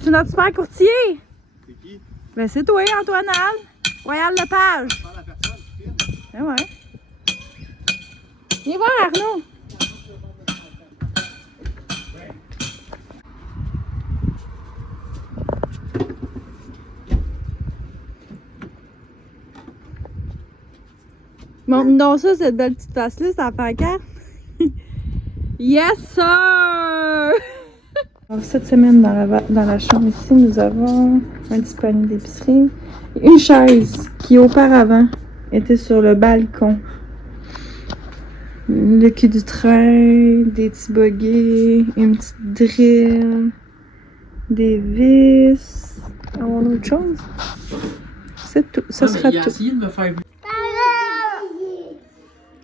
C'est notre super courtier. C'est qui? Ben c'est toi, Antoine Al. Royal Lepage. Pas la personne qui filme. Ben ouais. Viens voir Arnaud. Bon, non, ça, cette belle petite tasse-là, c'est la pancarte. Yes, sir! Alors, cette semaine, dans la chambre ici, nous avons un disponible d'épicerie et une chaise qui, auparavant, était sur le balcon. Le cul du train, des petits boguets, une petite drill, des vis. Avons autre chose? C'est tout. Ça sera il a tout. essayé de me faire.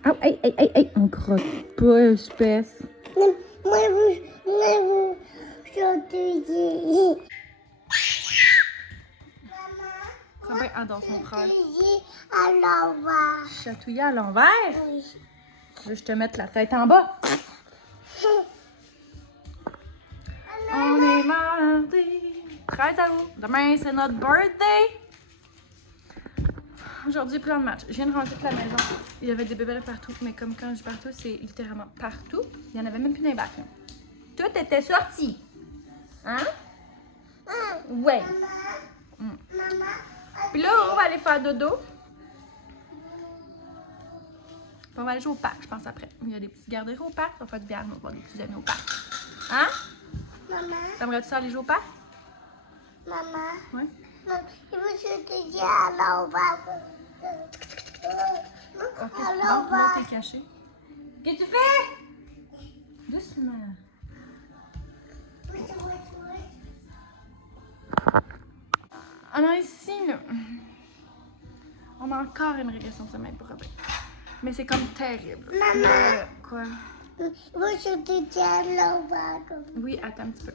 Oh, hey, on croque pas, espèce. Moi, je te dis. Robin adore son frère. À l'envers. Chatouiller à l'envers? Oui. Je veux que je te mette la tête en bas. On est mardi, 13 août. Demain, c'est notre birthday. Aujourd'hui, plan de match. Je viens de ranger toute la maison. Il y avait des bébés partout, mais comme quand je dis partout, c'est littéralement partout. Il y en avait même plus dans les bacs. Tout était sorti. Hein? Ouais. Puis là, on va aller faire dodo. Puis on va aller jouer au parc, je pense, après. Il y a des petits garderies au parc. On va faire du bien, on va voir des petits amis au parc. Hein? Maman, T'aimerais-tu ça aller jouer au parc? maman. Oui. Il faut que je te dise à l'envers. Ok. À Non, l'envers. t'es caché. Qu'est-ce que tu fais? Doucement. Alors ici, là, on a encore une régression de sommeil pour Robin. Mais c'est comme terrible. Maman. Quoi? Il faut que je te dise à l'envers. Oui, attends un petit peu.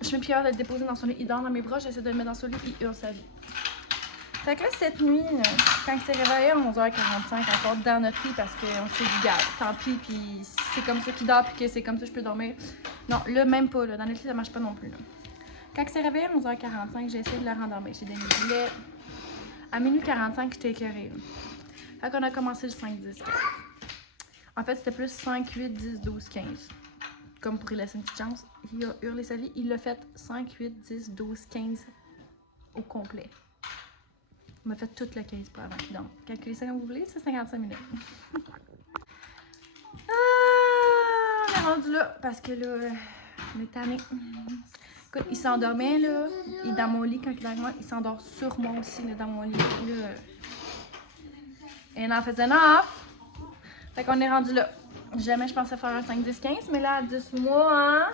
Je suis plus capable de le déposer dans son lit. Il dort dans mes bras, j'essaie de le mettre dans son lit, il hurle sa vie. Fait que là, cette nuit, là, quand il s'est réveillé à 11h45, encore dans notre lit parce qu'on s'est dit, gars, tant pis, puis c'est comme ça qu'il dort, puis que c'est comme ça que je peux dormir. Non, là, même pas, là. Dans notre lit, ça marche pas non plus, là. Quand il s'est réveillé à 11h45, j'ai essayé de le rendormir. J'ai donné le lait. À minuit 45, j'étais écœurée, là. Fait qu'on a commencé le 5, 10, 15. En fait, c'était plus 5, 8, 10, 12, 15. Comme pour lui laisser une petite chance. Il a hurlé sa vie. Il l'a fait 5, 8, 10, 12, 15 au complet. On m'a fait tout le 15 pour avant qu'il dorme. Calculez ça comme vous voulez, c'est 55 minutes. On est rendu là parce que là, on est tanné. Écoute, il s'endormait là. Il est dans mon lit quand il est avec moi. Il s'endort sur moi aussi là, dans mon lit. Là. Et on en faisait 9. Fait qu'on est rendu là. Jamais je pensais faire un 5, 10, 15, mais là, à 10 mois, hein?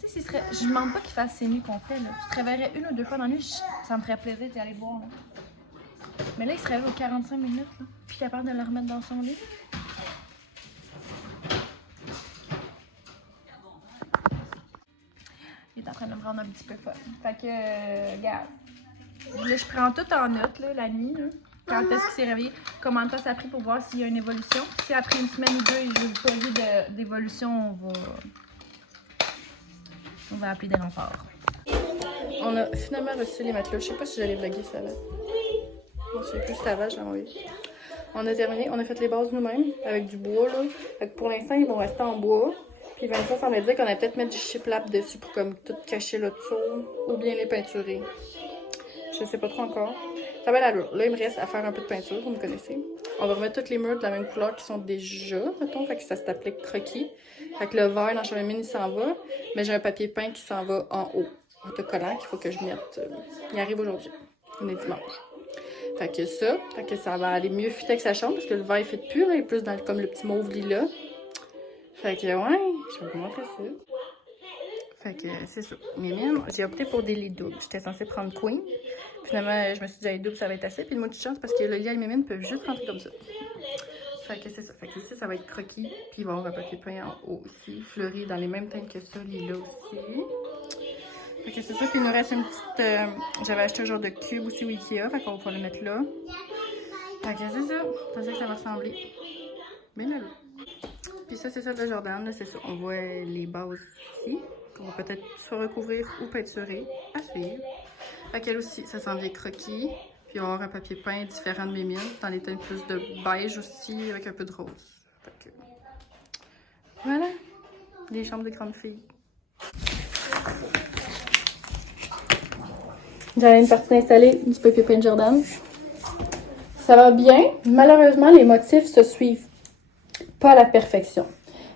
Tu sais, je ne demande pas qu'il fasse ses nuits complètes, là. Tu te réveillerais une ou deux fois dans la nuit, ça me ferait plaisir d'y aller voir, là. Mais là, il se réveille aux 45 minutes, là. Puis capable de le remettre dans son lit. Il est en train de me rendre un petit peu folle. Fait que, regarde. Là, je prends tout en note, là, la nuit, là. Quand est-ce qu'il s'est réveillé, combien de temps ça a pris pour voir s'il y a une évolution. Si après une semaine ou deux, je n'ai pas vu d'évolution, on va appeler des renforts. On a finalement reçu les matelas. Je sais pas si j'allais vlogger ça là. Je sais plus si ça va, je l'ai envoyé. On a terminé, on a fait les bases nous-mêmes avec du bois là. Fait que pour l'instant, ils vont rester en bois. Puis Vincent semblait dire qu'on allait peut-être mettre du shiplap dessus pour comme tout cacher le dessous ou bien les peinturer. Je sais pas trop encore. Ça va l'allure. Là, il me reste à faire un peu de peinture, vous me connaissez. On va remettre toutes les murs de la même couleur qui sont déjà, mettons, fait que ça s'applique croquis. Fait que le vert dans la mine, il s'en va. Mais j'ai un papier peint qui s'en va en haut. Autocollant qu'il faut que je mette. Il arrive aujourd'hui. On est dimanche. Fait que ça va aller mieux fitter avec sa chambre parce que le vert, il fit plus, là. Il est plus dans comme le petit mauve lilas. Fait que, ouais, je vais vous montrer ça. Fait que c'est ça. Mes miennes, j'ai opté pour des lits doubles. J'étais censée prendre Queen. Finalement, je me suis dit, les doubles, ça va être assez. Puis le mot de chance, parce que le lit et mes miennes peuvent juste rentrer comme ça. Fait que c'est ça. Fait que ici, ça va être croquis. Puis il va y avoir un papier peint en haut aussi. Fleuri dans les mêmes teintes que ça, lit-là aussi. Fait que c'est ça. Puis il nous reste une petite... j'avais acheté un genre de cube aussi au Ikea. Fait qu'on va pouvoir le mettre là. Fait que c'est ça. C'est ça que ça va ressembler. Bien là. Puis ça, c'est ça de Jordan. Là, c'est ça. On voit les bases ici. qu'on va peut-être soit recouvrir ou peinturer. À suivre. Fait qu'elle aussi, ça sent bien croquis. Puis il va y avoir un papier peint différent de mes mines, dans les teintes plus de beige aussi, avec un peu de rose. Fait que... Voilà, les chambres des grandes filles. J'avais une partie installée du papier peint de Jordan. Ça va bien. Malheureusement, les motifs se suivent pas à la perfection.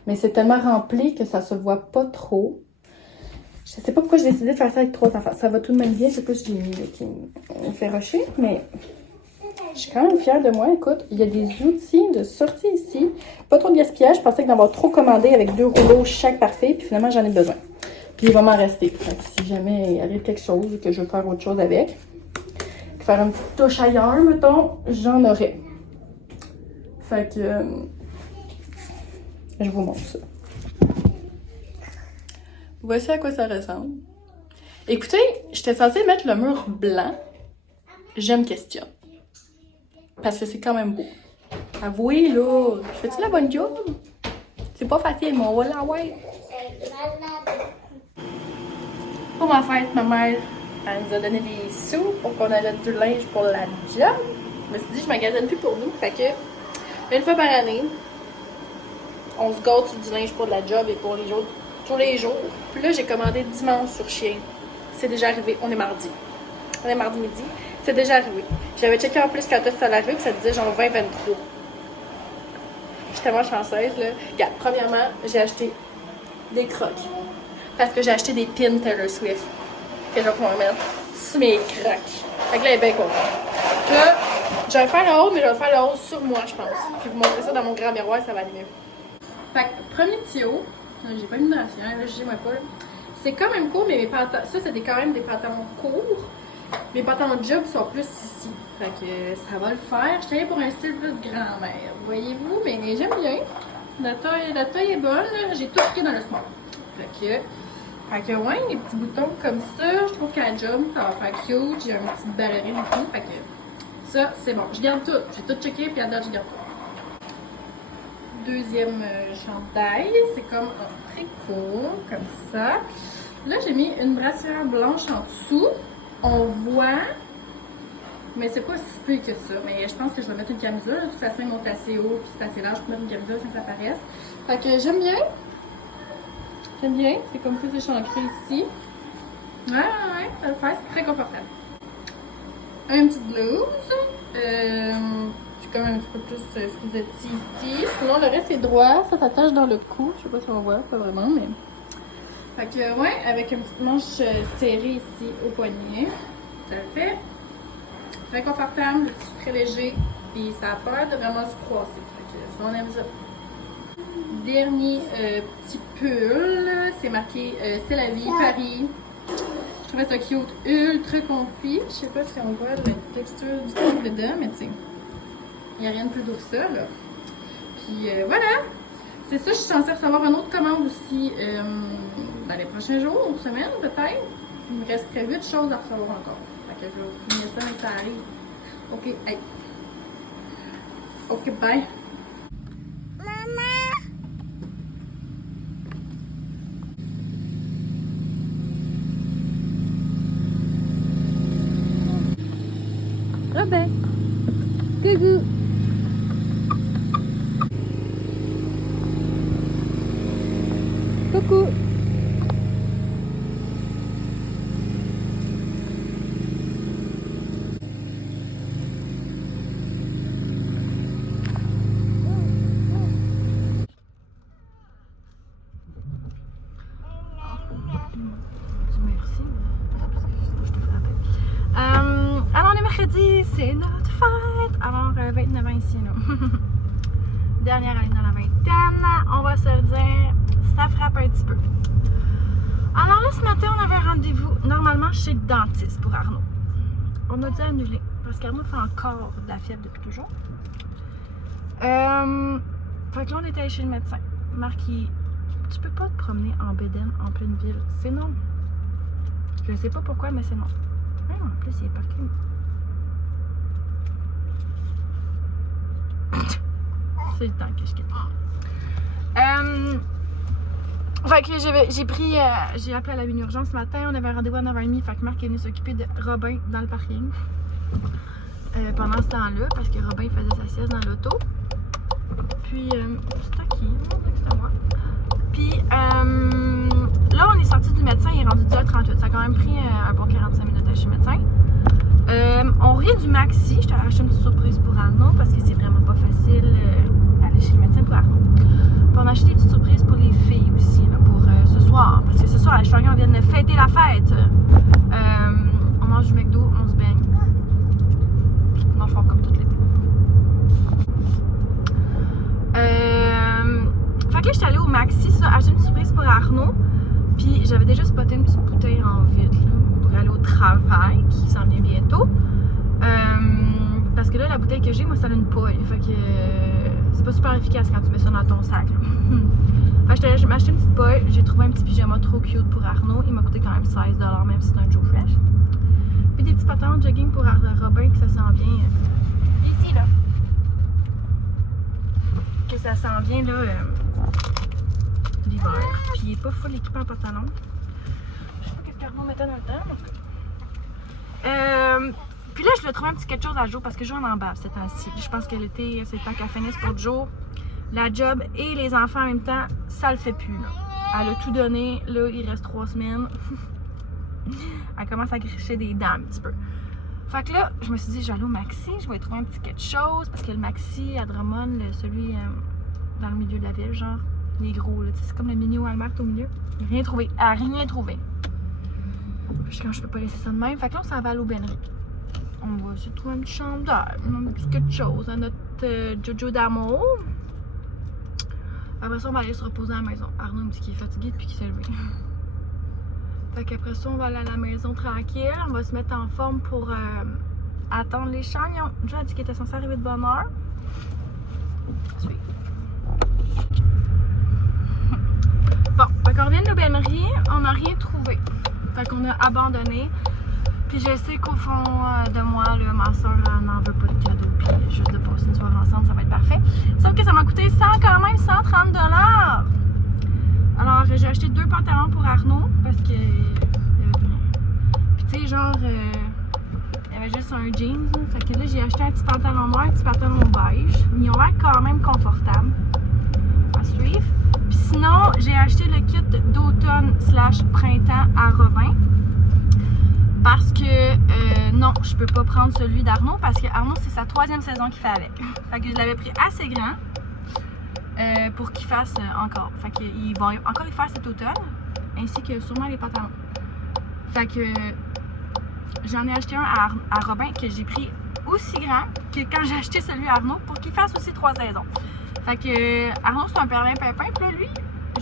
Mais c'est tellement rempli que ça se voit pas trop. Je sais pas pourquoi j'ai décidé de faire ça avec 3 enfants. Ça va tout de même bien. Je sais pas si j'ai mis là, qui me fait rusher, mais je suis quand même fière de moi. Écoute, il y a des outils de sortie ici. Pas trop de gaspillage. Je pensais que d'en avoir trop commandé avec 2 rouleaux chaque parfait. Puis finalement, j'en ai besoin. Puis il va m'en rester. Donc, si jamais il arrive quelque chose que je veux faire autre chose avec, faire une petite touche ailleurs, mettons, j'en aurai. Fait que je vous montre ça. Voici à quoi ça ressemble. Écoutez, j'étais censée mettre le mur blanc. Je me questionne. Parce que c'est quand même beau. Avouez, là, fais-tu la bonne job? C'est pas facile, mais on va l'envoyer. Pour ma fête, ma mère, elle nous a donné des sous pour qu'on achète du linge pour la job. Je me suis dit, je magasine plus pour nous. Fait que, une fois par année, on se gâte sur du linge pour de la job et pour les jours, tous les jours. Puis là, j'ai commandé dimanche sur Shein. C'est déjà arrivé. On est mardi. On est mardi midi. C'est déjà arrivé. J'avais checké en plus quand est-ce que ça arrivé, puis ça disait genre 2023. J'étais tellement chanceuse, là. Regarde, premièrement, j'ai acheté des crocs. Parce que j'ai acheté des pins Taylor Swift. Que je vais pouvoir mettre sur mes crocs. Fait que là, elle est bien contente. Là, je vais faire le haut, mais je vais faire le haut sur moi, je pense. Puis vous montrer ça dans mon grand miroir, ça va aller mieux. Fait que, premier petit haut. J'ai pas mis de ration, là, je moi pas. C'est quand même court, mais mes pantalons. Ça, c'est quand même des pantalons courts. Mes pantalons de job sont plus ici. Fait que ça va le faire. Je suis allée pour un style plus grand-mère. Voyez-vous, mais j'aime bien. La taille est bonne. J'ai tout pris dans le small. Fait que ouais, les petits boutons comme ça. Je trouve qu'à la job, ça va faire cute. J'ai une petite ballerine et tout. Fait que ça, c'est bon. Je garde tout. J'ai tout checké, puis à date, je garde tout. Deuxième chandail, c'est comme un tricot, comme ça. Là, j'ai mis une brassière blanche en dessous. On voit, mais c'est pas si peu que ça. Mais je pense que je vais mettre une camisole. De toute façon, ils montent assez haut, puis c'est assez large pour mettre une camisole sans que ça apparaisse. Fait que j'aime bien. J'aime bien. C'est comme plus échancré ici. Ouais, ça le fait. C'est très confortable. Un petit blouse. Comme un petit peu plus frisetti ici. Sinon, le reste est droit. Ça s'attache dans le cou. Je sais pas si on voit, pas vraiment, mais... Fait que, ouais, avec une petite manche serrée ici au poignet. Tout à fait. Très confortable, très léger. Puis ça a peur de vraiment se croiser. Fait que, ça, on aime ça. Dernier petit pull. C'est marqué C'est la vie, Paris. Je trouvais ça cute, ultra confit. Je sais pas si on voit la texture du truc dedans, mais tu sais. Il n'y a rien de plus doux que ça, là. Puis voilà! C'est ça, je suis censée recevoir une autre commande aussi dans les prochains jours ou semaines, peut-être. Il me resterait 8 choses à recevoir encore. Fait que je vais finir ça, mais ça arrive. Ok, hey. Ok, bye! Maman! Robin! Coucou! Coucou! Merci. Alors, on est mercredi, c'est notre fête! Alors, 29 ans ici, là. Dernière année dans la vingtaine, on va se le dire, ça frappe un petit peu. Alors là, ce matin, on avait un rendez-vous normalement chez le dentiste pour Arnaud. On a dû annuler parce qu'Arnaud fait encore de la fièvre depuis toujours. Fait que là, on était allé chez le médecin. Marc, tu peux pas te promener en bédaine en pleine ville. C'est non. Je sais pas pourquoi, mais c'est non. Ah, en plus, il est parqué. C'est le temps que je quitte. Fait que j'ai appelé à la mini-urgence ce matin, on avait un rendez-vous à 9h30, fait que Marc est venu s'occuper de Robin dans le parking. Pendant ce temps-là, parce que Robin faisait sa sieste dans l'auto. Puis, c'est à qui? C'est à moi. Puis, là, on est sorti du médecin, il est rendu 10h38. Ça a quand même pris un bon 45 minutes à chez le médecin. On rit du Maxi. Je t'ai acheté une petite surprise pour Arnaud parce que c'est vraiment pas facile d'aller chez le médecin pour Arnaud. Puis on a acheté des petites surprises pour les filles aussi, là, pour ce soir. Parce que ce soir, les Strangers viennent fêter la fête. On mange du McDo, on se baigne. Dans le fond, comme tout l'été. Fait que là, j'étais allée au Maxi, ça, acheter une surprise pour Arnaud. Puis j'avais déjà spoté une petite bouteille en vide là, pour aller au travail, qui s'en vient bientôt. Parce que là, la bouteille que j'ai, moi, ça a une paille. Fait que c'est pas super efficace quand tu mets ça dans ton sac. Fait que je m'ai acheté une petite paille. J'ai trouvé un petit pyjama trop cute pour Arnaud. Il m'a coûté quand même 16 $, même si c'est un Joe Fresh. Puis des petits pantalons de jogging pour Robin, que ça sent bien. Ici, là. Que ça sent bien, là, l'hiver. Puis il est pas full équipé en pantalon. Je sais pas qu'est-ce qu'Arnaud mettait dans le temps, en tout cas. Puis là, je voulais trouver un petit quelque chose à Joe parce que Joe en bave ces temps-ci. Je pense que l'été, c'est le temps qu'elle finisse pour Joe. La job et les enfants en même temps, ça le fait plus, là. Elle a tout donné. Là, il reste 3 semaines. Elle commence à gricher des dents un petit peu. Fait que là, je me suis dit, j'allais au Maxi, je vais trouver un petit quelque chose. Parce que le Maxi à Drummond, celui dans le milieu de la ville, genre, il est gros, là. C'est comme le mini Walmart au milieu. Il n'a rien trouvé. Elle n'a rien trouvé. Quand je peux pas laisser ça de même. Fait que là, on s'en va à l'aubainerie. On va essayer de trouver une petite chambre d'air, un petit quelque chose à notre Jojo d'amour. Après ça, on va aller se reposer à la maison. Arnaud me dit qu'il est fatigué depuis qu'il s'est levé. Fait qu'après ça, on va aller à la maison tranquille. On va se mettre en forme pour attendre les champignons. Joe a dit qu'il était censé arriver de bonne heure. Suivre. Bon, fait qu'on revient de l'aubainerie, on n'a rien trouvé. Fait qu'on a abandonné. Puis je sais qu'au fond de moi, là, ma soeur n'en veut pas de cadeau. Puis juste de passer une soirée ensemble, ça va être parfait. Sauf que ça m'a coûté quand même 130 $. Alors j'ai acheté 2 pantalons pour Arnaud parce que puis tu sais genre il y avait juste un jeans là. Fait que là j'ai acheté un petit pantalon noir, un petit pantalon beige. Ils ont l'air quand même confortables à suivre. Puis sinon j'ai acheté le kit d'automne/printemps à Robin. Parce que non, je peux pas prendre celui d'Arnaud parce que Arnaud c'est sa 3e saison qu'il fait avec. Fait que je l'avais pris assez grand pour qu'il fasse encore. Fait qu'ils vont encore y faire cet automne, ainsi que sûrement les pantalons. Fait que j'en ai acheté un à Robin que j'ai pris aussi grand que quand j'ai acheté celui à Arnaud pour qu'il fasse aussi 3 saisons. Fait que Arnaud c'est un perlin pimpin, puis là lui,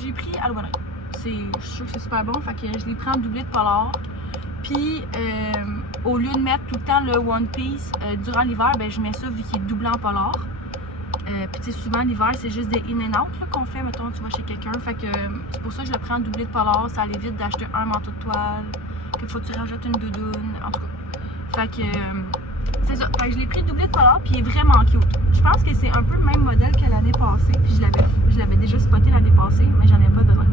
j'ai pris à l'aubainerie. Je suis sûre que c'est super bon, fait que je l'ai pris en doublé de polar. Puis, au lieu de mettre tout le temps le One Piece durant l'hiver, ben, je mets ça vu qu'il est doublé en polar. Puis, tu sais, souvent l'hiver, c'est juste des in and out qu'on fait. Mettons, tu vas chez quelqu'un. Fait que c'est pour ça que je le prends en doublé de polar. Ça évite d'acheter un manteau de toile. Qu'il faut que tu rajoutes une doudoune. En tout cas. Fait que c'est ça. Fait que je l'ai pris doublé de polar. Puis, il est vraiment cute. Je pense que c'est un peu le même modèle que l'année passée. Puis, je l'avais déjà spoté l'année passée, mais j'en avais pas besoin.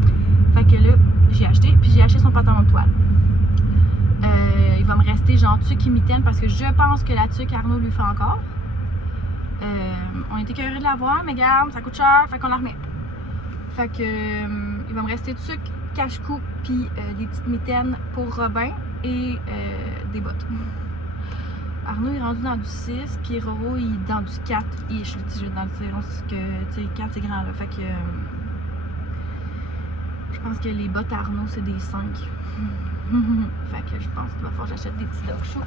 Fait que là, j'ai acheté. Puis, j'ai acheté son pantalon de toile. Il va me rester genre tuque et mitaine parce que je pense que la tuque Arnaud lui fait encore. On était curieux de la voir, mais regarde, ça coûte cher, fait qu'on la remet. Fait que il va me rester tuque, cache-cou, puis des petites mitaines pour Robin et des bottes. Arnaud est rendu dans du 6, puis Roro il est dans du 4. Et je suis dans le 6, parce que tu sais, 4 c'est grand là. Fait que je pense que les bottes à Arnaud c'est des 5. Fait que je pense qu'il va falloir que j'achète des petits dog shoes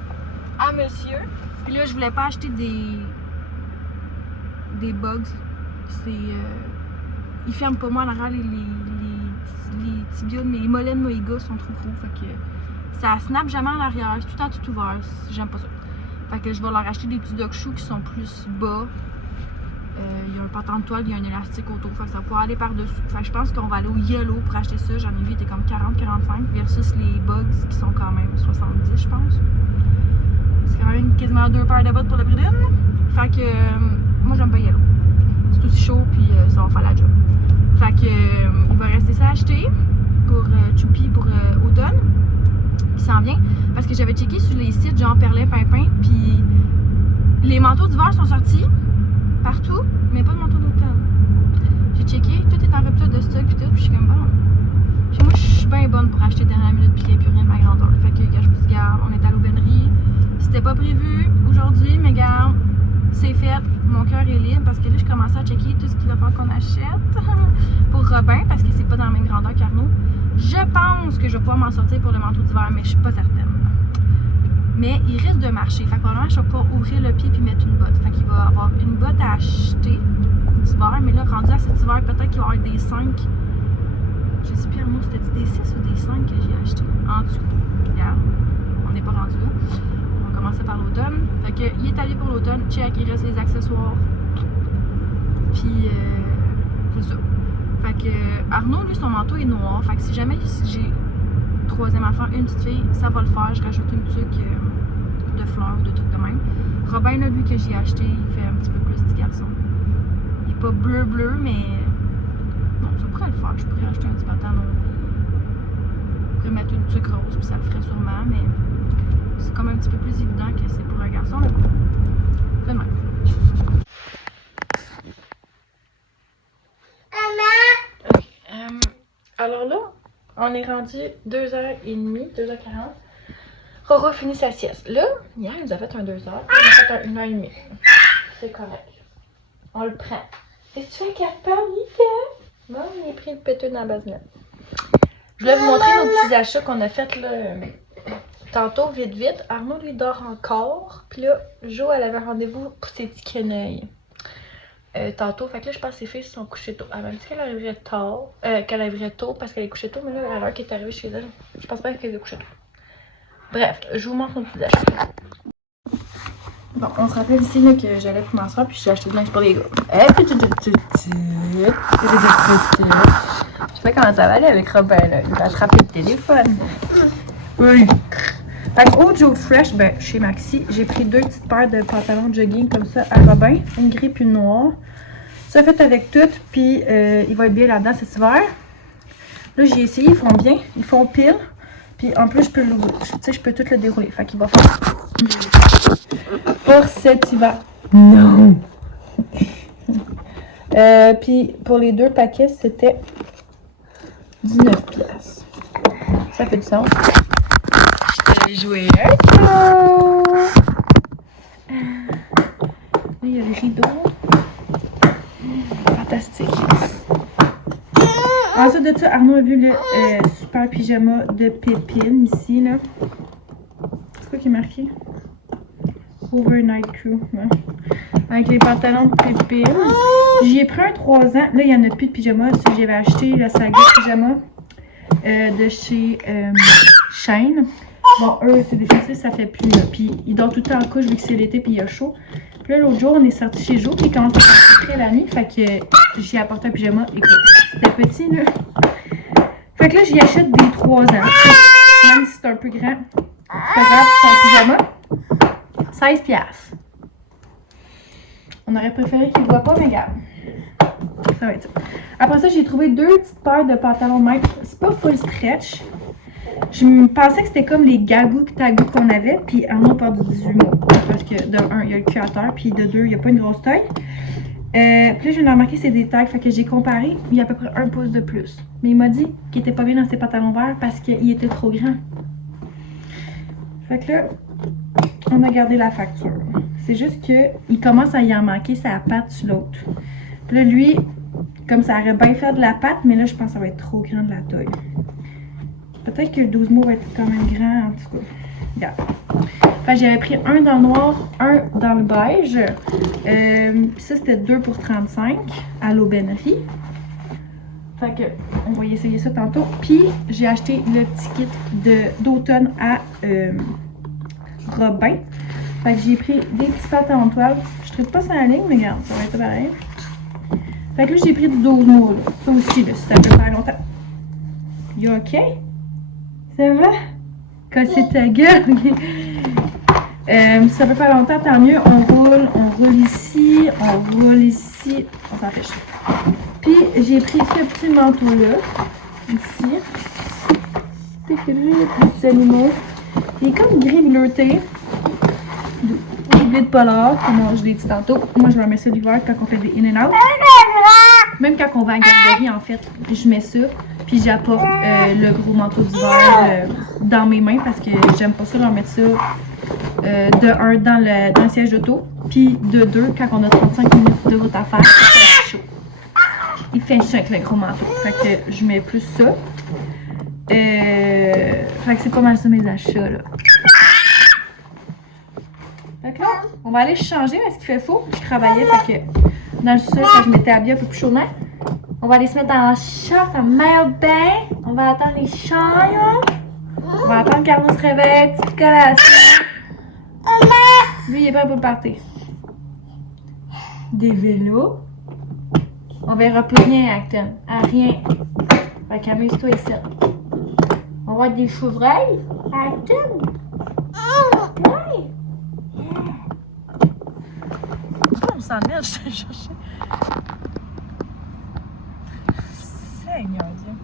à monsieur. Puis là, je voulais pas acheter des bugs. C'est ils ferment pas moi en arrière les tibias, mais les mollets de Moïga sont trop gros. Fait que ça snap jamais en arrière. C'est tout le temps tout ouvert. J'aime pas ça. Fait que je vais leur acheter des petits dog shoes qui sont plus bas. Il y a un pantalon de toile, il y a un élastique autour, fait que ça pourrait aller par-dessus. Fait que je pense qu'on va aller au Yellow pour acheter ça. J'en ai vu, il était comme 40-45 versus les Bugs qui sont quand même 70, je pense. C'est quand même quasiment 2 paires de bottes pour le prix d'une. Fait que moi, j'aime pas Yellow. C'est aussi chaud, puis ça va faire la job. Fait que il va rester ça à acheter pour Choupi pour automne. Qui s'en vient. Parce que j'avais checké sur les sites genre Perlet, Pimpin, puis les manteaux d'hiver sont sortis partout, mais pas de manteau d'automne. J'ai checké, tout est en rupture de stock puis tout, puis je suis comme bon. Puis moi je suis bien bonne pour acheter dernière minute puis qu'il n'y ait plus rien de ma grandeur. Fait que gars, je me dis garde, on est à l'aubainerie. C'était pas prévu aujourd'hui, mais garde, c'est fait. Mon cœur est libre parce que là je commençais à checker tout ce qu'il va falloir qu'on achète pour Robin parce que c'est pas dans la même grandeur qu'Arnaud. Je pense que je vais pouvoir m'en sortir pour le manteau d'hiver, mais je suis pas certaine. Mais il risque de marcher. Fait que probablement je vais pas ouvrir le pied puis mettre une botte. Fait qu'il va avoir une botte à acheter d'hiver, mais là rendu à cet hiver, peut-être qu'il va y avoir des 5. Je sais plus Arnaud, c'était des 6 ou des 5 que j'ai acheté en dessous. Regarde, on n'est pas rendu là. On va commencer par l'automne. Fait que il est allé pour l'automne, check, il reste les accessoires. Puis c'est ça. Fait que Arnaud, lui, son manteau est noir. Fait que si jamais j'ai troisième enfant, une petite fille, ça va le faire. Je rajoute une truc de fleurs, de trucs de même. Robin, là, lui, que j'ai acheté, il fait un petit peu plus petit garçon. Il est pas bleu, mais non, ça pourrait le faire. Je pourrais acheter un petit pantalon. Je pourrais mettre une truc rose, puis ça le ferait sûrement, mais c'est comme un petit peu plus évident que c'est pour un garçon, là. C'est le même. Alors là, on est rendu 2h30, 2h40. Roro finit sa sieste. Là, hier, il nous a fait un 2h. On a fait un 1h30. C'est correct. On le prend. Est-ce que tu fais capable, Mika? Bon, il est pris le péteux dans la basinette. Je voulais vous montrer nos petits achats qu'on a fait là. Tantôt, vite. Arnaud, lui, dort encore. Puis là, Jo, elle avait rendez-vous pour ses petits quenouilles. Tantôt, fait que là je pense que ses filles se sont couchées tôt. Elle m'a dit qu'elle arriverait tard, qu'elle arriverait tôt parce qu'elle est couchée tôt, mais là à l'heure qu'elle est arrivée chez elle, je pense pas qu'elle est couchée tôt. Bref, je vous montre nos petits achats. Bon, on se rappelle ici là, que j'allais pour m'asseoir puis j'ai acheté de linge pour les gars. Je sais pas comment ça va aller avec Robin là, il va attraper le téléphone. Oui. Fait qu'au Joe Fresh, ben, chez Maxi, j'ai pris 2 petites paires de pantalons de jogging comme ça à Robin, une gris puis une noire. Ça fait avec tout, puis il va être bien là-dedans cet hiver. Là, j'ai essayé, ils font bien, ils font pile. Puis en plus, je peux l'ouvrir, tu sais, je peux tout le dérouler. Fait qu'il va faire pour cet hiver. Non! Puis pour les 2 paquets, c'était 19$. Ça fait du sens. Je t'ai joué un tour! Là, il y a le rideau. Fantastique. Ensuite de ça, Arnaud a vu le super pyjama de Pépine ici, là. C'est quoi qui est marqué? Overnight Crew. Ouais. Avec les pantalons de Pépine. J'y ai pris un 3 ans. Là, il n'y en a plus de pyjama. J'avais acheté la saga pyjama de chez Shane. Bon, eux, c'est difficile, ça fait plus. Là. Puis, il dort tout le temps en couche vu que c'est l'été puis il y a chaud. Puis là, l'autre jour, on est sorti chez Jo, puis il commence à partir très la nuit. Fait que j'y ai apporté un pyjama. Écoute, c'était petit, là. Fait que là, j'y achète des 3 ans. Même si c'est un peu grand. C'est pas grave, c'est un pyjama. 16$. On aurait préféré qu'il ne voit pas, mais regarde. Ça va être ça. Après ça, j'ai trouvé 2 petites paires de pantalons de même. C'est pas full stretch. Je pensais que c'était comme les gagou qu'on avait, puis Arnaud part du 18 mois. Parce que de 1, il y a le cul à terre, puis de 2, il n'y a pas une grosse taille. Puis là, je viens de remarquer que c'est des tailles, fait que j'ai comparé, il y a à peu près 1 pouce de plus. Mais il m'a dit qu'il était pas bien dans ses pantalons verts parce qu'il était trop grand. Fait que là, on a gardé la facture. C'est juste qu'il commence à y en manquer sa patte sur l'autre. Puis là, lui, comme ça aurait bien fait de la patte, mais là, je pense que ça va être trop grand de la taille. Peut-être que le 12 mois va être quand même grand, en tout cas. Regarde. Fait que j'avais pris un dans le noir, un dans le beige. Puis ça, c'était 2 pour 35 à l'aubainerie. Fait que, on va essayer ça tantôt. Puis, j'ai acheté le petit kit d'automne à Robin. Fait que j'ai pris des petits pantalons de toile. Je ne pas sur la ligne, mais regarde, ça va être pareil. Fait que là, j'ai pris du 12 mois. Là. Ça aussi, là, ça peut faire longtemps. You OK? Ça va? Casser ta gueule. Ça peut faire longtemps, tant mieux. On roule ici, on s'en fiche. Puis j'ai pris ce petit manteau-là, ici. Les petits animaux. Il est comme gris bleuté. Des blés de polar, comme je l'ai dit tantôt. Moi, je leur mets ça l'hiver quand on fait des in and out. Même quand on va à la garderie, en fait, je mets ça. Puis j'apporte le gros manteau d'hiver dans mes mains parce que j'aime pas ça leur mettre ça de un dans le siège d'auto. Puis de deux, quand on a 35 minutes de route à faire, il fait chaud. Il fait chaud avec le gros manteau. Fait que je mets plus ça. Fait que c'est pas mal ça mes achats là. Fait que là, on va aller changer parce qu'il fait faux. Je travaillais, fait que dans le sol, quand je m'étais habillée un peu plus chaudement. On va aller se mettre dans le short, en maillot de bain. On va attendre les chants. On va attendre qu'Arnaud se réveille, petite collation. Lui, il est prêt pour le party. Des vélos. On verra plus rien, Acton. À rien. Fait qu'amuse-toi ici. On va avoir des chevreuils. Acton. Ouais. On s'en est, je t'ai cherché. Seigneur Dieu.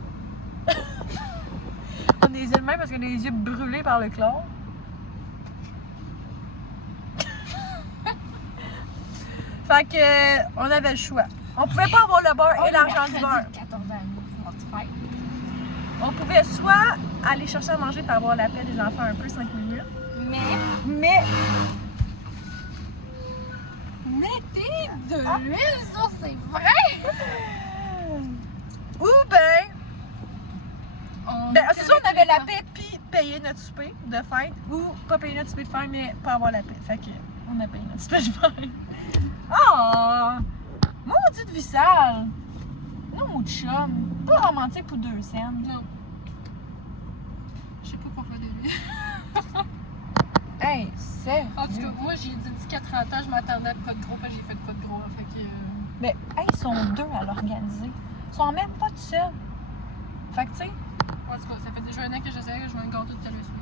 On a les yeux de même parce qu'on a les yeux brûlés par le chlore. Fait que on avait le choix. On pouvait pas avoir le beurre et l'argent du beurre. 14 ans, On pouvait soit aller chercher à manger pour avoir la paix des enfants un peu 5 minutes. Mais mettez de l'huile sur ses vrais! ou c'est sûr on avait la paix puis payer notre souper de fête ou pas payer notre souper de fête mais pas avoir la paix. Fait que on a payé notre souper de fête. Oh! Maudite vie sale! Non, mon chum. Pas romantique pour 2 scènes. Non. Je sais pas pourquoi début. Hey, c'est. En tout cas, moi j'ai dit 10 à 30 ans, je m'attendais à quoi de gros, parce que j'ai fait quoi de gros. Fait que. Mais, hey, ils sont 2 à l'organiser. Ils sont même pas tout seuls. Fait que, tu sais. En tout cas, ça fait déjà 1 an que j'essaie, je veux un gâteau de Taylor Swift.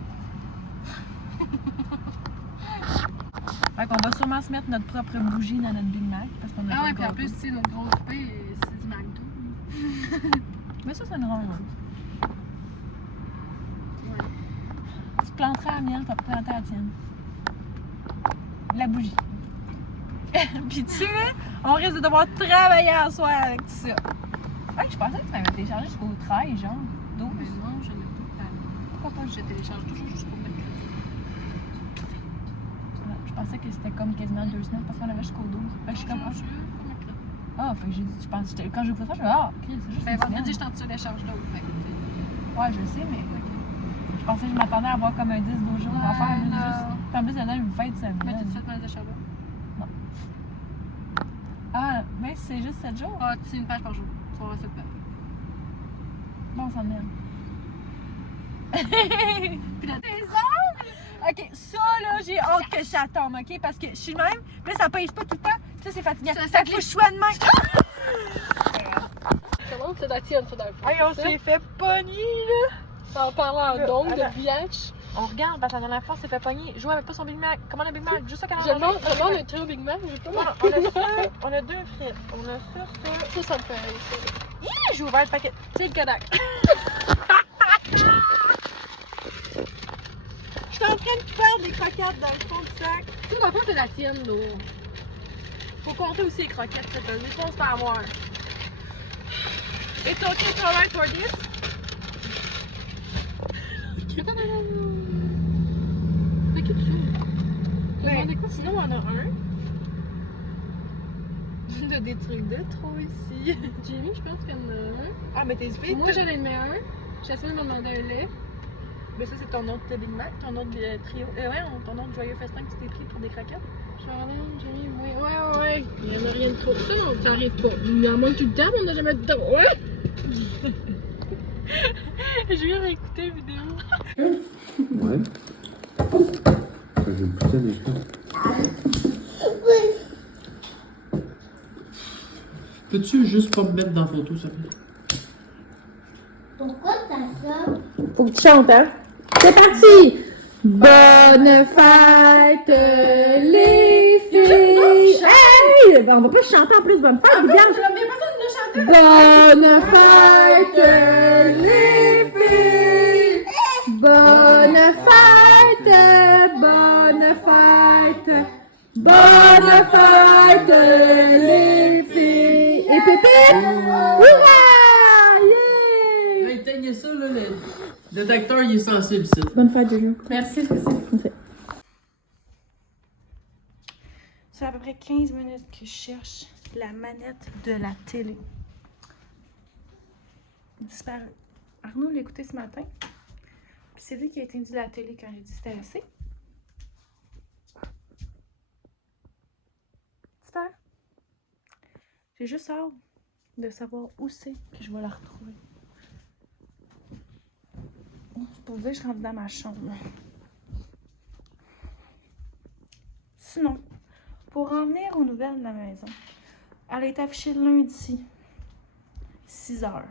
Fait qu'on va sûrement se mettre notre propre bougie dans notre Big Mac parce qu'on a Ah pas ouais, de puis en gâteau. plus, tu sais, notre gros coupé, c'est du McDo. Mais ça, c'est une ronde. Ouais. Tu planteras la mienne, tu vas planter la tienne. La bougie. Puis tu sais, on risque de devoir travailler en soir avec tout ça. Ouais, je pensais que tu m'avais téléchargé jusqu'au 13, genre. 12. Mais non, je n'ai pas. Pourquoi pas? Je télécharge toujours jusqu'au mercredi. Je pensais que c'était comme quasiment 2 semaines parce qu'on avait jusqu'au 12. Fait que je suis comme. Je mercredi. Ah, fait que j'ai dit, je pense, quand j'ai ouvert ça, je me suis dit, ah, ok, c'est juste Ben, une vendredi, je semaine. t'en télécharge d'autres. Fait que, Ouais, je sais, mais je pensais que je m'attendais à avoir comme un 10-12 jours à faire. non. Juste. Puis en plus, il y en a une fête mais semaine. t'as-tu fait mal de chaleur? Ah, mais c'est juste 7 jours. Ah, tu sais, une page par jour. Tu vas avoir cette page. Bon, ça m'aime. Puis la Ok, ça là, j'ai hâte que ça tombe, ok? Parce que je suis le même, puis là ça pèse pas tout le temps, puis ça c'est fatigant. Ça fait que je sois de même. Comment c'est la tienne, ça, dans le fond? Hey, on s'est fait pogner là. En parlant Là, donc attends. de biatch. On regarde, parce que la dernière fois on s'est fait pogner. Jouer avec pas son Big Mac. Comment le Big Mac? Juste ça qu'elle a Je demande un trio Big Mac, j'ai pas Voilà, mal. on a ça, on a 2 frites. On a ça. Ça me fait rire, ça. J'ai ouvert le paquet. C'est le Kodak. Je suis en train de perdre des croquettes dans le fond du sac. Tu sais, dans le fond, c'est la tienne, là. Faut compter aussi les croquettes, c'est un réponse à avoir. It's okay to alright for this? Attends. C'est qui tu Ben, sinon on en a un. On a des trucs de trop ici. Jamie, je pense qu'il y en a un. Ah, mais t'es vite. Moi, j'en ai aimé un. Jasmine m'a demandé un lait. Mais ça, c'est ton autre Big Mac, ton autre trio. Ouais, ton autre joyeux festin que tu t'es pris pour des croquettes. Charlotte, Jamie, ouais. Il y en a rien de trop. Ça, non, ça arrive pas. Il y en manque tout le temps, mais on n'a jamais de temps. Ouais. Je viens réécouter la vidéo. Ouais. Je vais me pousser avec ça. Peux-tu juste pas me mettre dans la photo, ça plaît? Pourquoi t'as ça? Faut que tu chantes, hein? C'est parti! Bonne fête, les filles! Hey! On va pas chanter en plus, bonne fête, regarde! Mais personne ne chantait. Bonne fête, les filles! Bonne fête! Bonne fête! Bonne fête, les filles! Et pépé! Hurrah! Yeah! Hey, t'aignez ça, là, le détecteur, il est sensible, ça. Bonne fête, Jojo. Merci. Ça fait à peu près 15 minutes que je cherche la manette de la télé. Disparu. Arnaud l'a écouté ce matin. Puis c'est lui qui a éteint la télé quand j'ai dit c'était assez. Disparu. J'ai juste hâte de savoir où c'est que je vais la retrouver. Pour vous dire, je suis rendue dans ma chambre. Sinon, pour en venir aux nouvelles de la maison, elle est affichée lundi, 6h.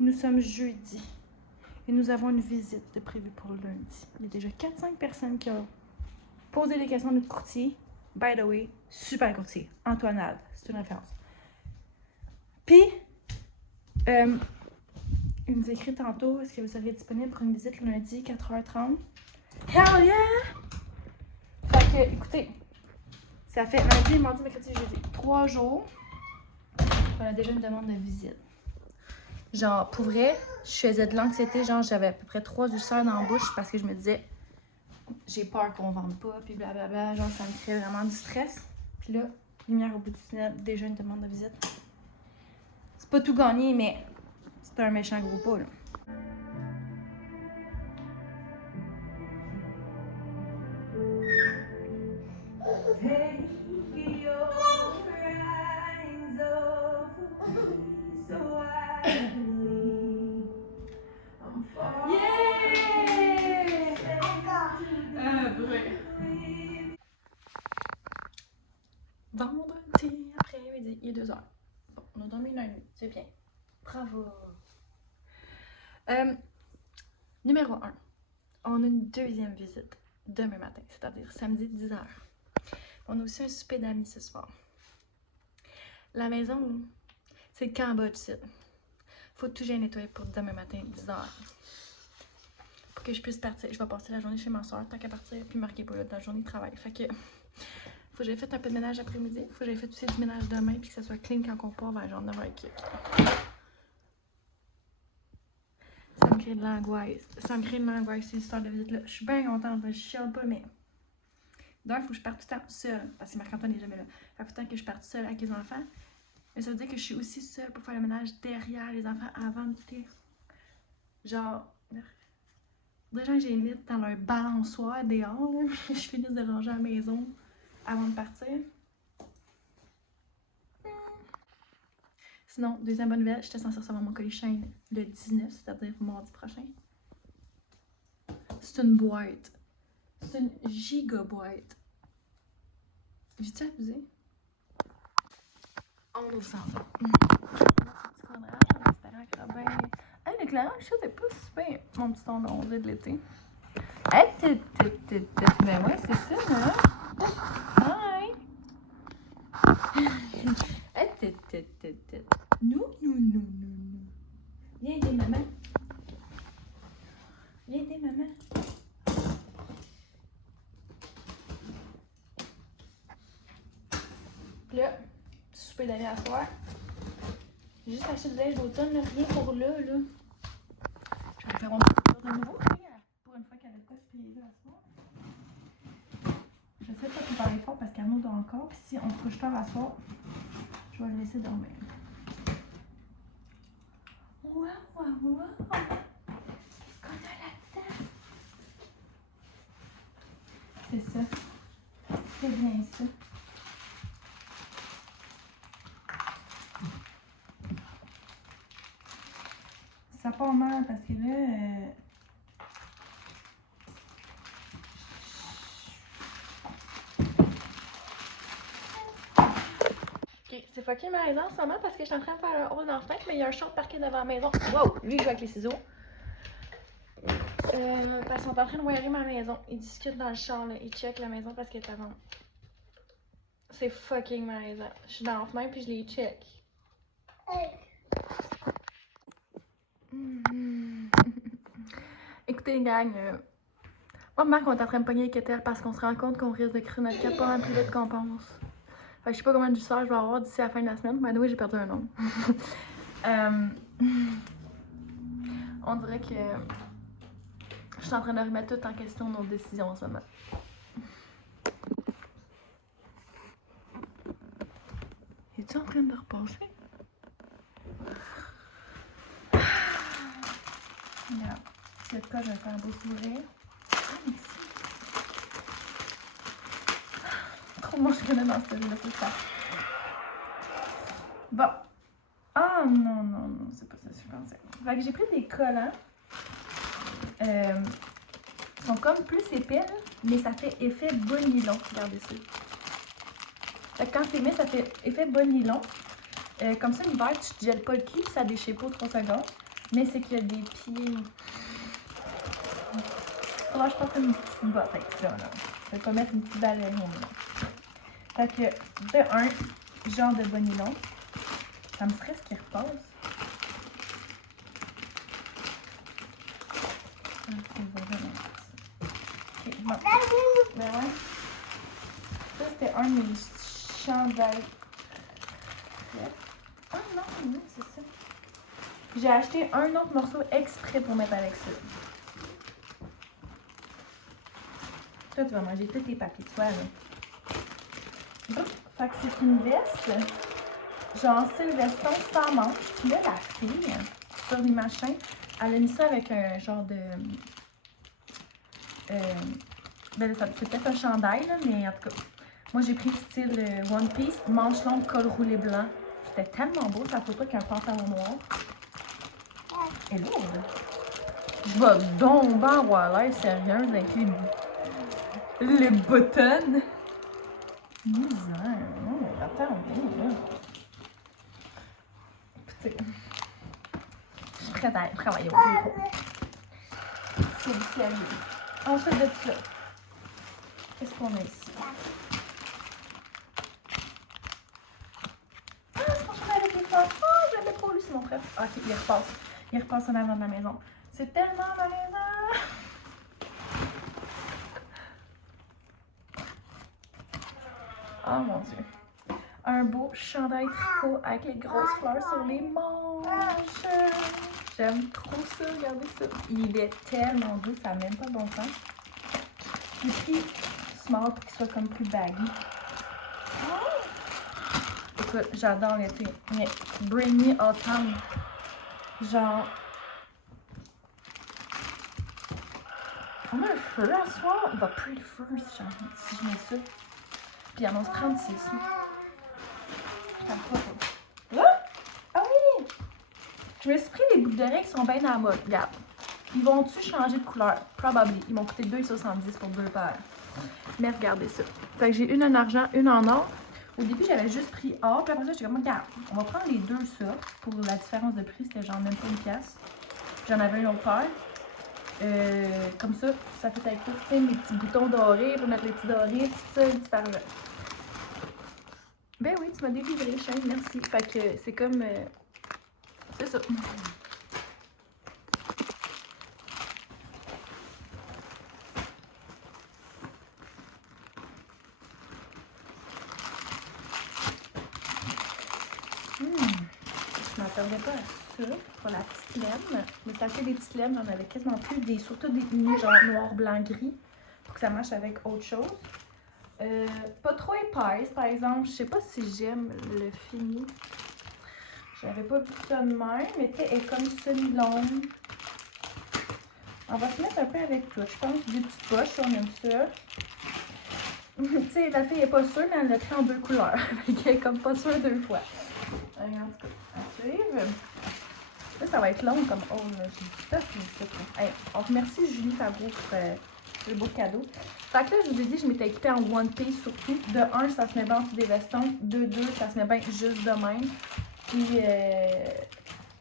Nous sommes jeudi et nous avons une visite de prévue pour lundi. Il y a déjà 4-5 personnes qui ont posé des questions à notre courtier. By the way, super courtier, Antoine Alde, c'est une référence. Puis, il nous a écrit tantôt, est-ce que vous seriez disponible pour une visite le lundi, 4h30? Hell yeah! Fait que, écoutez, ça fait lundi, mardi, mercredi, jeudi, 3 jours. On a déjà une demande de visite. Genre, pour vrai, je faisais de l'anxiété, genre j'avais à peu près 3 ulcères dans la bouche parce que je me disais, j'ai peur qu'on vende pas, puis blablabla, genre ça me crée vraiment du stress. Puis là, lumière au bout du tunnel, déjà une demande de visite. C'est pas tout gagné, mais c'est un méchant gros pas, là. Vendredi après-midi, il est 2h. Bon, on a dormi une nuit, c'est bien. Bravo! Numéro 1. On a une deuxième visite demain matin, c'est-à-dire samedi 10h. On a aussi un souper d'amis ce soir. La maison, c'est le Cambodge, c'est. Faut tout j'ai nettoyer pour demain matin 10h. Pour que je puisse partir. Je vais passer la journée chez ma soeur, tant qu'à partir, puis marquer pas là, dans la journée de travail. Fait que faut que j'aie fait un peu de ménage après-midi. Faut que j'aie fait aussi du ménage demain, puis que ça soit clean quand on part vers genre 9h. Ça me crée de l'angoisse. Ça me crée de l'angoisse, ces histoires de visite-là. Je suis bien contente, je chiale pas, mais. D'un, il faut que je parte tout le temps seule, parce que Marc-Antoine n'est jamais là. Fait que tout le temps que je parte seule avec les enfants. Mais ça veut dire que je suis aussi seule pour faire le ménage derrière les enfants avant de quitter. Genre. Déjà, j'ai mis dans leur balançoire dehors, là. Je finis de ranger à la maison avant de partir. Sinon, deuxième bonne nouvelle, j'étais censée recevoir mon colis chaîne le 19, c'est-à-dire mardi prochain. C'est une boîte. C'est une giga boîte. J'ai-tu abusé? On ouvre ça ensemble. Petit cadrage, en espérant qu'il y aura bien. Hey, l'éclairage, ça, c'est pas super. Mon petit ton bronzé de l'été. Hey, ben ouais, c'est ça, hein? Hi! Hey, nous. Viens aider maman. Viens aider maman. Puis là, souper d'aller à soir. J'ai juste acheté du linge d'automne, rien pour là. Je vais faire un petit tour de nouveau, pour une fois qu'elle n'a pas se payer là à soir. Je sais pas si parler fort parce qu'Arnaud dort encore. Puis si on se couche tard à soir, je vais le laisser dormir. Wow! Qu'est-ce qu'on a là-dedans? C'est ça. C'est bien ça. Ça part mal parce que là... Ok, c'est fucké ma maison en ce moment parce que je suis en train de faire un haul dans la fenêtre, mais il y a un short parqué devant la maison. Wow! Lui, il joue avec les ciseaux. Parce qu'ils sont en train de wirer ma maison. Ils discutent dans le char, là. Ils checkent la maison parce qu'elle est à vendre. C'est fucking ma maison. Je suis dans la fenêtre puis je les check. Écoutez, gang, moi, Marc, on est en train de pogner les quételles parce qu'on se rend compte qu'on risque de créer notre cap pas mal plus vite qu'on pense. Fait que je sais pas combien de douceurs je vais avoir d'ici la fin de la semaine. Mais oui, j'ai perdu un nom. On dirait que je suis en train de remettre tout en question nos décisions en ce moment. Es-tu en train de repasser? Regarde, si le cas, je vais faire un beau sourire. Ah, merci. Trop moi je connais dans ce jeu-là, faut le faire. Bon. Ah non, non, non, c'est pas ça que je pensais. Fait que j'ai pris des collants. Ils sont comme plus épais, là, mais ça fait effet bas nylon. Regardez ça. Fait que quand tu mets, ça fait effet bas nylon. Comme ça, l'hiver, tu te gèles pas le cul, ça déchire pas 3 secondes. Mais c'est qu'il y a des pieds. Faudra que je porte une petite botte avec ça, là. Je vais pas mettre une petite ballerine, là. Fait que, de un, genre de bas nylon. Ça me stresse qu'il repasse. Ok, bon. Ben ouais. Ça, c'était un de mes chandails. Ah non, non, c'est ça. J'ai acheté un autre morceau exprès pour mettre avec ça. Toi, tu vas manger tous tes papiers de soie, là. Bon, fait que c'est une veste. Genre, c'est le veston sans manche. Puis là, la fille, sur les machins, elle a mis ça avec un genre de... ben, c'est peut-être un chandail, là, mais en tout cas, moi j'ai pris le style One Piece, manche longue, col roulé blanc. C'était tellement beau, ça fait pas qu'un pantalon noir. Elle est lourde. Je vais donc bien avoir l'air sérieuse avec les bottons. Misère. Non, mais attends, là. Putain. Je suis prête à travailler au bureau. C'est du sérieux. Ensuite de ça, qu'est-ce qu'on a ici? Ah, c'est mon chemin avec les fleurs. Oh, je l'avais pas lu, c'est mon frère. Ok, il repasse. Il repasse en avant de la maison. C'est tellement malaisant. Oh mon Dieu. Un beau chandail tricot avec les grosses fleurs sur les manches. J'aime trop ça, regardez ça. Il est tellement doux, ça n'a même pas de bon sens. J'ai pris small pour qu'il soit comme plus baggy. Écoute, j'adore l'été. Mais bring me autumn. Genre... On a un feu à soir. Il va plus le feu si je mets ça. Puis il annonce 36. Là? Ah oui! Je me suis pris des boucles d'oreilles qui sont bien à la mode. Regarde. Ils vont-tu changer de couleur? Probably. Ils m'ont coûté 2,70 pour 2 paires. Mais regardez ça. Fait que j'ai une en argent, une en or. Au début, j'avais juste pris or. Puis après ça, j'étais comme, regarde, on va prendre les deux ça. Pour la différence de prix, c'était genre même pas une pièce. J'en avais une autre paire. Comme ça, ça fait avec tout. Tu sais, mes petits boutons dorés pour mettre les petits dorés, tout ça, une petite argent. Ben oui, tu m'as délivré, Shane, merci. Fait que c'est comme... c'est ça. Je m'attendais pas à ça pour la petite laine. Mais ça fait des petites laines, j'en avais quasiment plus. Surtout des unis genre noir, blanc, gris. Pour que ça marche avec autre chose. Pas trop épaisse, par exemple. Je sais pas si j'aime le fini. J'avais pas vu ça de même, mais tu sais, elle est comme semi-longue. On va se mettre un peu avec tout. Je pense des petites poches, on aime ça. Tu sais, la fille est pas sûre, mais elle l'a pris en 2 couleurs. Elle est comme pas sûre 2 fois. En tout cas, à suivre. Là, ça va être long comme oh là, j'ai du stuff, mais c'est hey, on remercie Julie Favreau pour le beau cadeau. Fait que là, je vous ai dit, je m'étais équipée en One Piece surtout. De 1, ça se met bien en dessous des vestons. De 2, ça se met bien juste de même. Puis,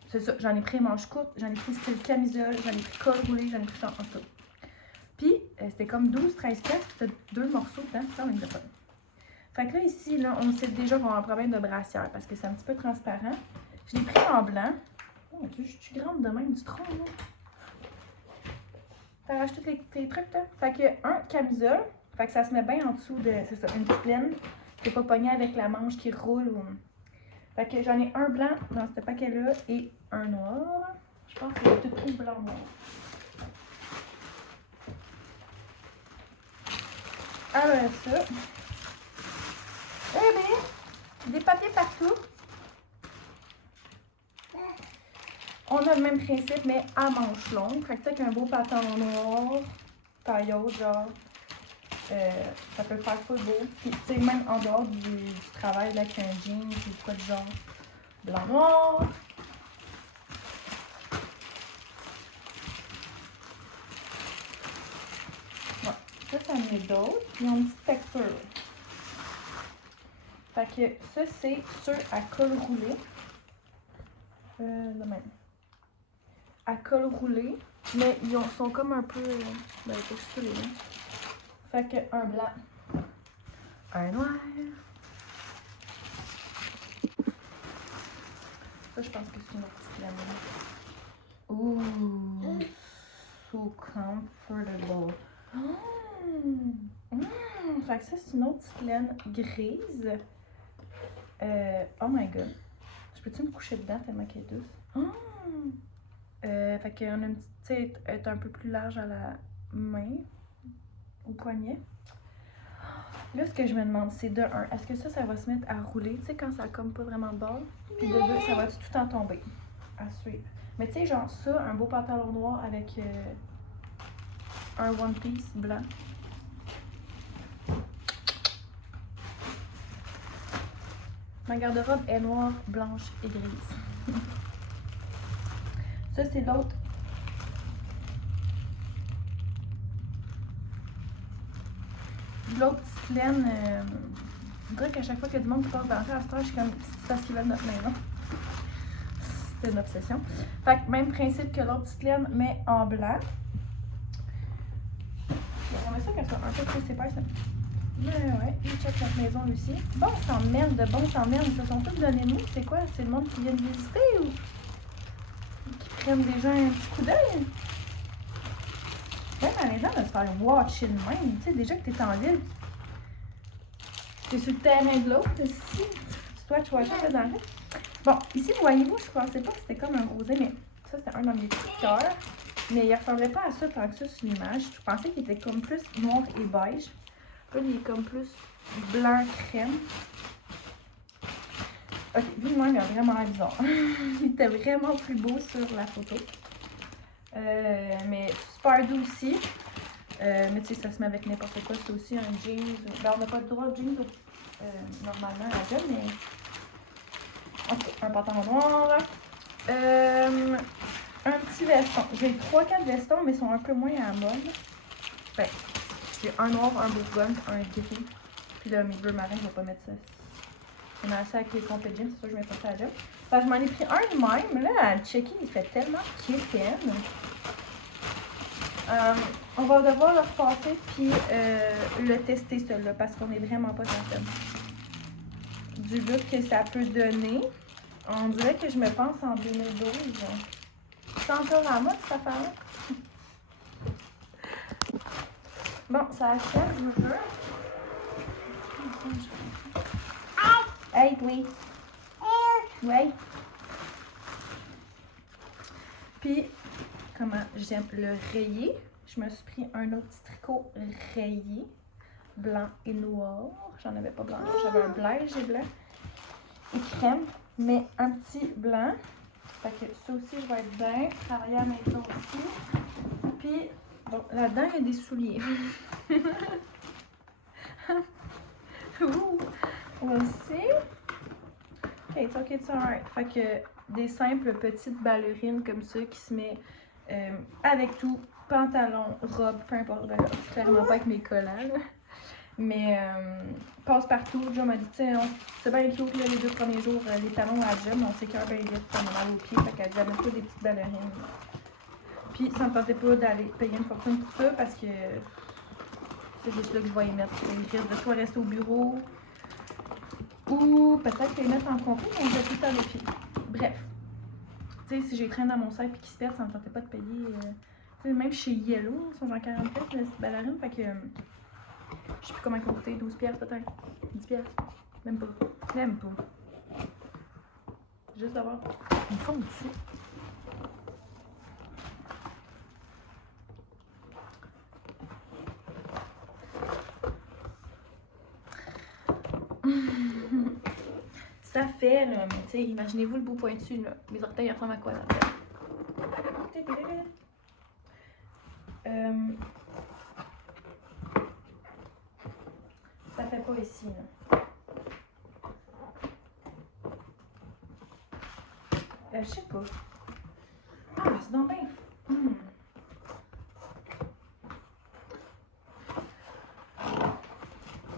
c'est ça, j'en ai pris manches courtes, j'en ai pris style camisole, j'en ai pris col roulé, j'en ai pris en tout. Puis, c'était comme 12-13 pièces, c'était 2 morceaux dedans, c'est ça, on est pas. Fait que là, ici, là, on sait déjà qu'on a un problème de brassière parce que c'est un petit peu transparent. Je l'ai pris en blanc. Oh mon Dieu, je suis grande de même, du tronc, là. T'as racheté tes trucs, là? Fait que un camisole, fait que ça se met bien en dessous de, c'est ça, une petite laine. C'est pas pogné avec la manche qui roule. Ou... Fait que j'en ai un blanc dans ce paquet-là et un noir. Je pense que c'est tout pris blanc-noir. Alors ça. Eh bien, des papiers partout. On a le même principe, mais à manches longues. Fait que tu sais, avec un beau pantalon noir, taille haute, genre, ça peut faire full beau. Puis, tu sais, même en dehors du travail, là, avec un jean, ou quoi de genre, blanc-noir. Ouais, ça en est d'autres. Ils ont une petite texture. Fait que ça, c'est ceux à col roulé. De même. À col roulé, mais ils sont comme un peu texturés. Fait que un blanc, un noir. Ça, je pense que c'est une petite laine. Ooh, so comfortable. Fait que ça, c'est une autre petite laine grise. Oh my god. Je peux-tu me coucher dedans tellement qu'elle est douce? Fait qu'on a une petite, tu sais, elle est un peu plus large à la main, au poignet. Là, ce que je me demande, c'est de un, est-ce que ça va se mettre à rouler, tu sais, quand ça a comme pas vraiment de bord? Puis de deux, ça va tout en tomber? À suivre. Mais tu sais, genre ça, un beau pantalon noir avec un one piece blanc. Ma garde-robe est noire, blanche et grise. Ça, c'est l'autre. L'autre petite laine. Je dirais qu'à chaque fois qu'il y a du monde qui passe dans la stage, je suis comme, c'est parce qu'ils veulent notre maison. C'était une obsession. Fait que même principe que l'autre petite laine, mais en blanc. J'aimerais ça qu'elle soit un peu plus épaisse. Ouais, ils checkent notre maison aussi. Bon sang de merde, de bon sang de merde, ils se sont tous donnés nous. C'est quoi? C'est le monde qui vient de visiter ou qui prennent déjà un petit coup d'œil? C'est malaisant de se faire watcher de même. Tu sais, déjà que t'es en ville, t'es sur le terrain de l'autre, ici, tu dois te watcher dedans. Bon, ici, voyez-vous, je pensais pas que c'était comme un rosé, mais ça, c'était un de mes petits cœurs. Mais il ressemblait pas à ça tant que ça sur l'image. Je pensais qu'il était comme plus noir et beige. Là, il est comme plus blanc crème. Ok, vu de même, il a vraiment l'air bizarre. Il était vraiment plus beau sur la photo. Mais super doux aussi. Mais tu sais, ça se met avec n'importe quoi. C'est aussi un jeans. Ben, on n'a pas le droit de jeans normalement à la job, mais. Ok, un pantalon noir. Un petit veston. J'ai 3-4 vestons, mais ils sont un peu moins à la mode. Ben, j'ai un noir, un bourgogne, un gris. Puis là, mes bleus marins, je vais pas mettre ça. On a assez avec les comptes de jeans, c'est sûr que je mets pas ça à job. Fait que je m'en ai pris un de même. Là, à le checker, il fait tellement kitten. On va devoir le repasser puis le tester celui-là parce qu'on est vraiment pas contents du look que ça peut donner. On dirait que je me pense en 2012. C'est encore à mode cette affaire-là. Bon, ça achète, je veux. Hey, oui. Oui. Puis, comment j'aime le rayé. Je me suis pris un autre petit tricot rayé, blanc et noir. J'en avais pas blanc, j'avais un beige et blanc. Et crème, mais un petit blanc. Fait que ça aussi, je vais être bien. Travailler à la maison aussi. Puis, bon, là-dedans, il y a des souliers. Ouh, aussi. Ok, it's okay, it's alright. Fait que des simples petites ballerines comme ça qui se met avec tout, pantalon, robe, peu importe. Ben, clairement pas avec mes collants, là. Mais passe partout. Joe m'a dit, tu sais, c'est bien cute là, les 2 premiers jours, les talons à la job, on s'écœure bien vite, on a mal aux pieds. Fait qu'elle disait, pas des petites ballerines. Puis ça me tentait pas d'aller payer une fortune pour ça parce que c'est juste là que je vais y mettre. Je risque de soit rester au bureau ou peut-être les mettre en complet, mais je vais tout le temps les pieds. Bref. Tu sais, si j'ai traîné dans mon sac et qu'ils se perdent, ça me tentait pas de payer. Tu sais, même chez Yellow, ils sont genre 40 pièces, la petite ballerine. Fait que. Je sais plus comment ils ont coûté, 12 pièces peut-être. 10 pièces. Même pas. Même pas. Juste d'avoir. Ils me font dessus. Ça fait, là, mais tu sais, imaginez-vous le bout pointu, là. Mes orteils ressemblent à quoi, là? Ça fait pas ici, là. Je sais pas. Ah, c'est donc bien.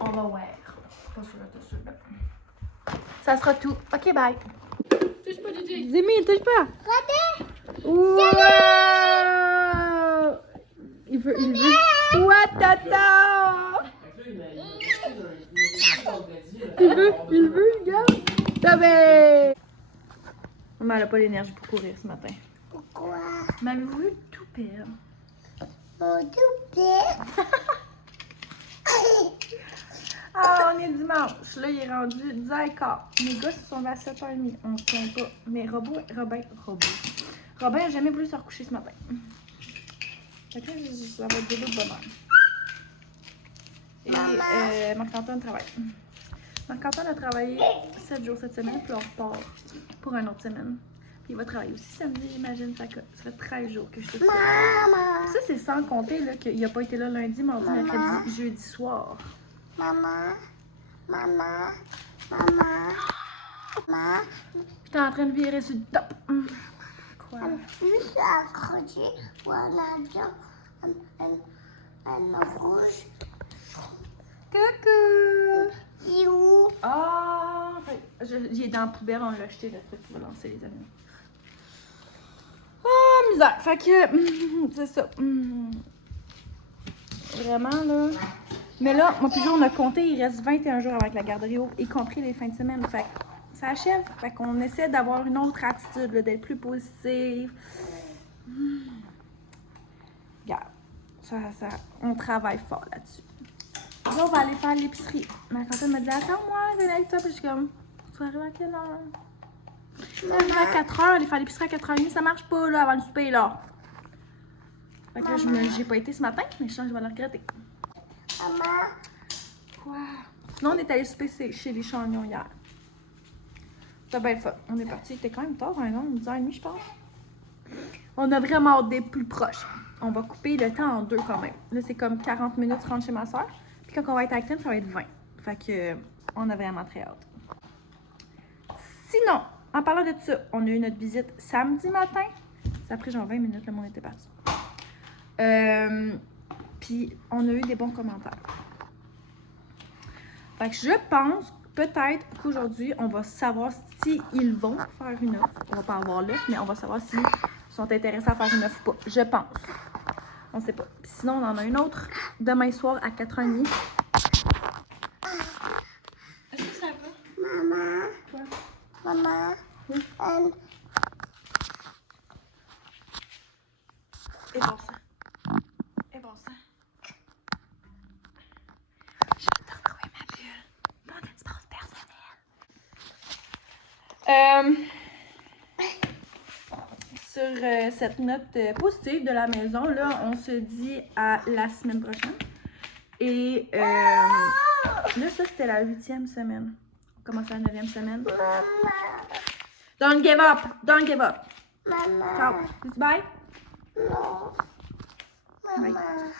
On va voir. Pas sûr, t'es sûr, là. Ça sera tout. Ok, bye. Touche pas, DJ. Zémi, touche pas. Wow! Il veut. What tata? Il veut, regarde. T'avais. Maman, elle a pas l'énergie pour courir ce matin. Pourquoi? M'avez-vous vu tout perdre? Mon toupet. Ah, on est dimanche. Là, il est rendu 10h15. Mes gars se sont levés à 7h30. On se plaint pas. Mais Robin a jamais voulu se recoucher ce matin. Fait que là, ça va être de l'autre bonheur. Et Marc-Antoine travaille. Marc-Antoine a travaillé 7 jours cette semaine, puis on repart pour une autre semaine. Puis il va travailler aussi samedi, j'imagine. Fait que ça fait 13 jours que je suis toute seule. Maman. Ça, c'est sans compter là, qu'il n'a pas été là lundi, mardi, Maman. mercredi, jeudi soir. Maman. Maman. Maman. Maman. J'étais en train de virer sur le top. Quoi? Juste accroché ou un avion. Un rouge. Coucou! Il est où? Ah! Il est dans la poubelle, on l'a acheté, le truc pour lancer les amis. Oh, misère! Fait que, c'est ça. Vraiment, là. Mais là, mon pigeon, on a compté, il reste 21 jours avec la garderie ouvre, y compris les fins de semaine. Fait que ça achève. Fait qu'on essaie d'avoir une autre attitude, là, d'être plus positive. Regarde, ça, on travaille fort là-dessus. Là, on va aller faire l'épicerie. Ma tante me dit, attends-moi, viens avec toi. Puis je suis comme, tu vas arriver à quelle heure? Je vais arriver à 4h, aller faire l'épicerie à 4h30, ça marche pas, là, avant le souper, là. Fait que là, j'ai pas été ce matin, mais je sens que je vais le regretter. Maman. Quoi? Sinon, on est allé souper chez les Champignons hier. C'était bien le fun. On est parti, il était quand même tard, hein, 10h30, je pense. On a vraiment hâte d'être plus proches. On va couper le temps en deux quand même. Là, c'est comme 40 minutes rendre chez ma soeur. Puis quand on va être à Acton, ça va être 20. Fait que, on a vraiment très hâte. Sinon, en parlant de ça, on a eu notre visite samedi matin. Ça a pris genre 20 minutes, le monde était parti. Puis, on a eu des bons commentaires. Fait que je pense peut-être qu'aujourd'hui, on va savoir s'ils vont faire une offre. On va pas avoir l'offre, mais on va savoir s'ils sont intéressés à faire une offre ou pas. Je pense. On sait pas. Puis sinon, on en a une autre demain soir à 4h30. Est-ce que ça va? Maman. Quoi? Maman. Oui. Et bon ça. Et bon ça. Je vais te retrouver ma bulle. Mon espace personnel. Sur cette note positive de la maison, là, on se dit à la semaine prochaine. Et là, ça, c'était la 8e semaine. On commence la 9e semaine. Maman. Don't give up! Don't give up! Maman. Ciao! Dis bye! Non. Bye. Maman.